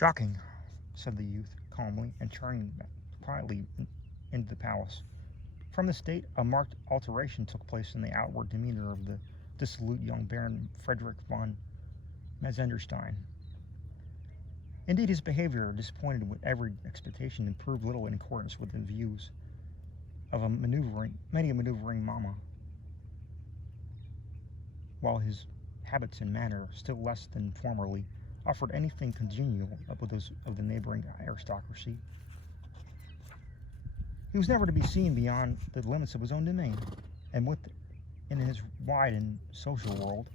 "Shocking," said the youth, calmly, and turning quietly into the palace. From this date a marked alteration took place in the outward demeanor of the dissolute young Baron Frederick von Metzengerstein. Indeed, his behavior, disappointed with every expectation, and proved little in accordance with the views of many a maneuvering mamma, while his habits and manner, still less than formerly, offered anything congenial with those of the neighboring aristocracy. He was never to be seen beyond the limits of his own domain, and in his wide and social world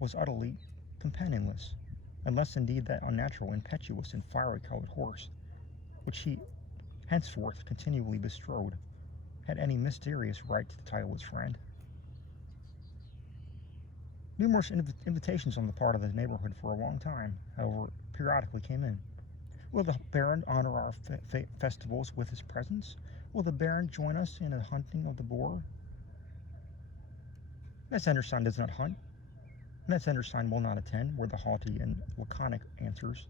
was utterly companionless, unless indeed that unnatural, impetuous, and fiery-colored horse, which he henceforth continually bestrode, had any mysterious right to the title of his friend. Numerous invitations on the part of the neighborhood for a long time, however, periodically came in. Will the Baron honor our festivals with his presence? Will the Baron join us in a hunting of the boar? Metzengerstein does not hunt. Metzengerstein will not attend, were the haughty and laconic answers.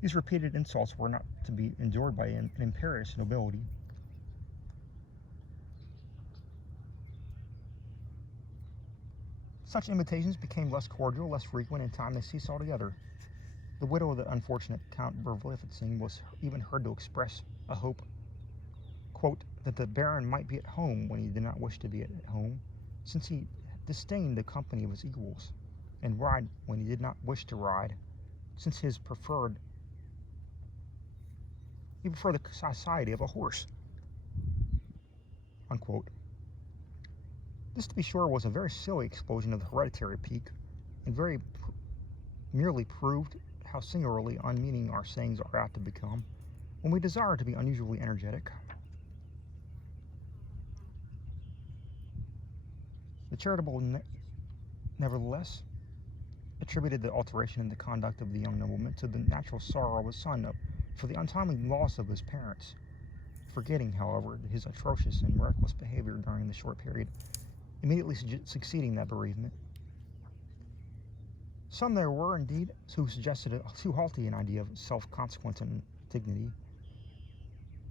These repeated insults were not to be endured by an imperious nobility. Such invitations became less cordial, less frequent, in time they ceased altogether. The widow of the unfortunate Count Berlifitzing was even heard to express a hope, quote, that the Baron might be at home when he did not wish to be at home, since he disdained the company of his equals, and ride when he did not wish to ride, since he preferred the society of a horse, unquote. This, to be sure, was a very silly explosion of the hereditary pique, and very merely proved how singularly unmeaning our sayings are apt to become when we desire to be unusually energetic. The charitable, nevertheless, attributed the alteration in the conduct of the young nobleman to the natural sorrow of his son for the untimely loss of his parents, forgetting, however, his atrocious and reckless behavior during the short period immediately succeeding that bereavement. Some there were, indeed, who suggested a too haughty an idea of self-consequence and dignity.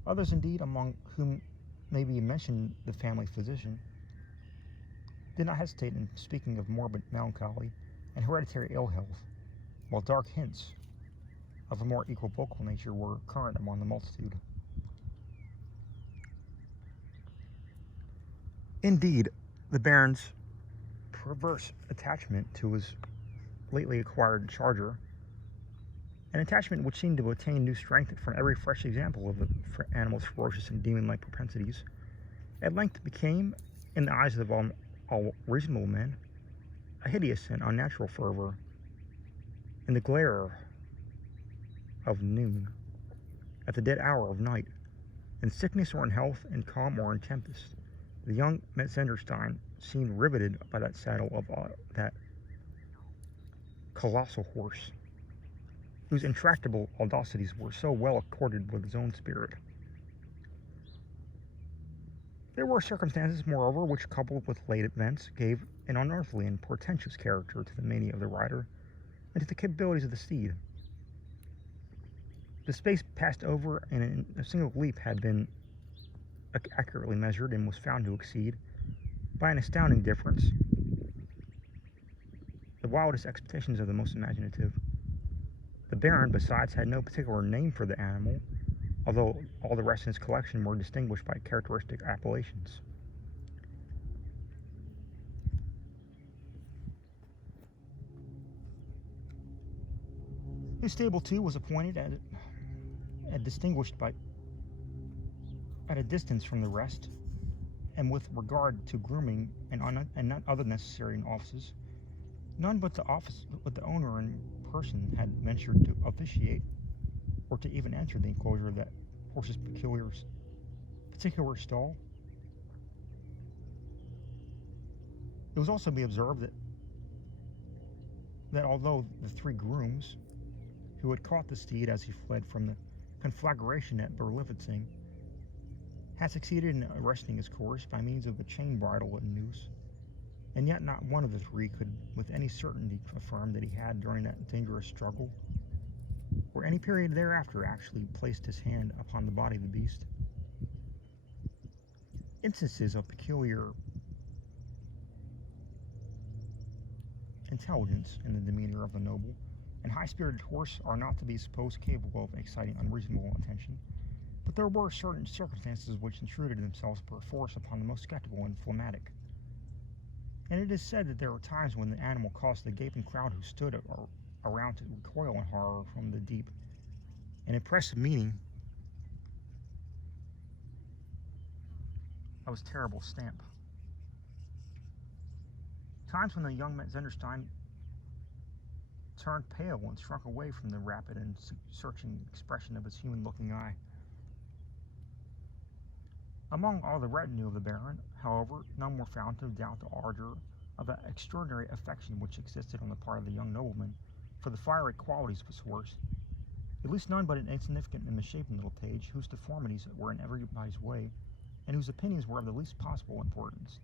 Others, indeed, among whom may be mentioned the family physician, did not hesitate in speaking of morbid melancholy and hereditary ill health, while dark hints of a more equivocal nature were current among the multitude. Indeed, the Baron's perverse attachment to his lately acquired charger, an attachment which seemed to attain new strength from every fresh example of the animal's ferocious and demon-like propensities, at length became, in the eyes of all reasonable men, a hideous and unnatural fervor. In the glare of noon, at the dead hour of night, in sickness or in health, in calm or in tempest, the young Metzengerstein seemed riveted by that saddle of that colossal horse, whose intractable audacities were so well accorded with his own spirit. There were circumstances, moreover, which, coupled with late events, gave an unearthly and portentous character to the mania of the rider and to the capabilities of the steed. The space passed over in a single leap had been accurately measured and was found to exceed, by an astounding difference, the wildest expectations of the most imaginative. The Baron, besides, had no particular name for the animal, although all the rest in his collection were distinguished by characteristic appellations. His stable, too, was appointed and distinguished at a distance from the rest, and with regard to grooming and not other necessary offices, none but the owner in person had ventured to officiate or to even enter the enclosure of that horse's particular stall. It was also to be observed that although the three grooms who had caught the steed as he fled from the conflagration at Berlifitzing had succeeded in arresting his course by means of a chain bridle and noose, and yet not one of the three could with any certainty affirm that he had, during that dangerous struggle, or any period thereafter, actually placed his hand upon the body of the beast. Instances of peculiar intelligence in the demeanor of the noble and high-spirited horse are not to be supposed capable of exciting unreasonable attention, but there were certain circumstances which intruded themselves perforce upon the most skeptical and phlegmatic. And it is said that there were times when the animal caused the gaping crowd who stood around to recoil in horror from the deep and impressive meaning of his terrible stamp. Times when the young Metzengerstein turned pale and shrunk away from the rapid and searching expression of his human-looking eye. Among all the retinue of the Baron, however, none were found to doubt the ardor of that extraordinary affection which existed on the part of the young nobleman for the fiery qualities of his horse, at least none but an insignificant and misshapen little page, whose deformities were in everybody's way, and whose opinions were of the least possible importance.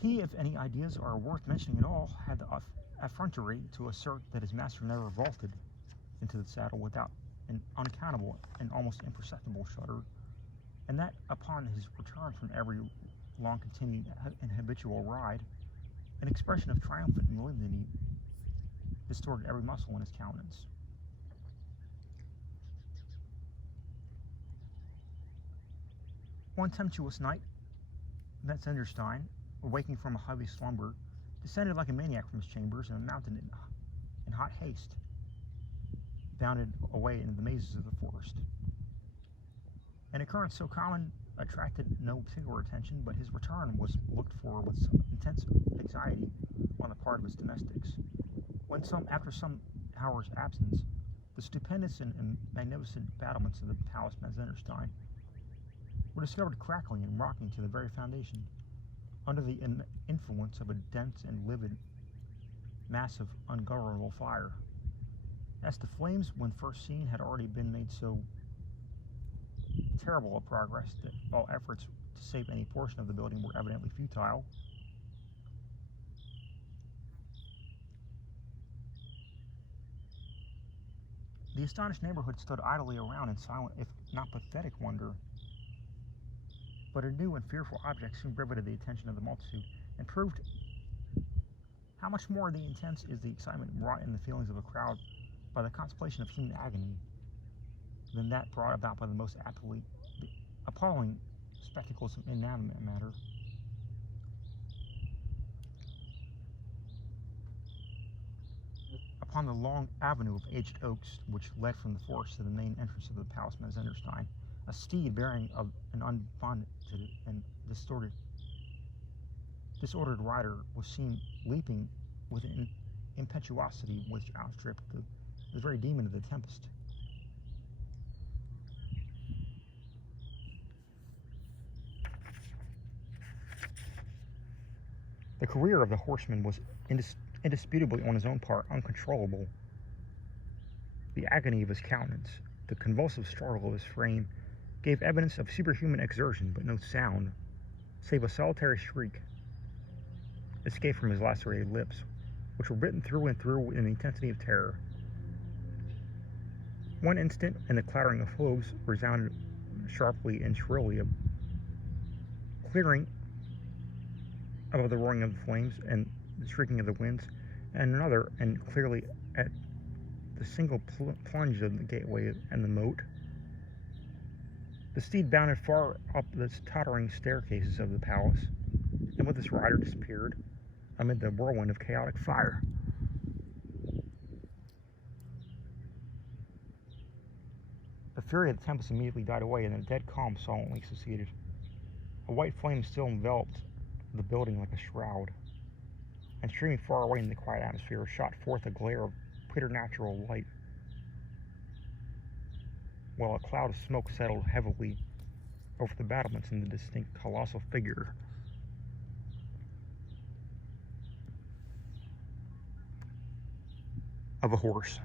He, if any ideas are worth mentioning at all, had the effrontery to assert that his master never vaulted into the saddle without an unaccountable and almost imperceptible shudder, and that upon his return from every long-continued and habitual ride, an expression of triumphant malignity distorted every muscle in his countenance. One tempestuous night, Metzengerstein, awaking from a heavy slumber, descended like a maniac from his chambers and mounted in hot haste, bounded away into the mazes of the forest. An occurrence so common attracted no particular attention, but his return was looked for with intense anxiety on the part of his domestics. When after some hours' absence, the stupendous and magnificent battlements of the Palace Metzengerstein were discovered crackling and rocking to the very foundation, under the influence of a dense and livid mass of ungovernable fire. As the flames, when first seen, had already been made so terrible a progress that all efforts to save any portion of the building were evidently futile, the astonished neighborhood stood idly around in silent, if not pathetic, wonder. But a new and fearful object soon riveted the attention of the multitude, and proved how much more the intense is the excitement wrought in the feelings of a crowd by the contemplation of human agony than that brought about by the most appalling spectacles of inanimate matter. Upon the long avenue of aged oaks which led from the forest to the main entrance of the Palace Metzengerstein, a steed bearing an unbonded and disordered rider was seen leaping with an impetuosity which outstripped the very demon of the tempest. The career of the horseman was indisputably on his own part uncontrollable. The agony of his countenance, the convulsive struggle of his frame, gave evidence of superhuman exertion, but no sound, save a solitary shriek, escaped from his lacerated lips, which were bitten through and through in the intensity of terror. One instant, and the clattering of hoofs resounded sharply and shrilly, clearing above the roaring of the flames and the shrieking of the winds, and another, and clearly at the single plunge of the gateway and the moat. The steed bounded far up the tottering staircases of the palace, and with its rider disappeared amid the whirlwind of chaotic fire. The fury of the tempest immediately died away, and a dead calm silently succeeded. A white flame still enveloped the building like a shroud, and streaming far away in the quiet atmosphere shot forth a glare of preternatural light, while a cloud of smoke settled heavily over the battlements and the distinct colossal figure of a horse.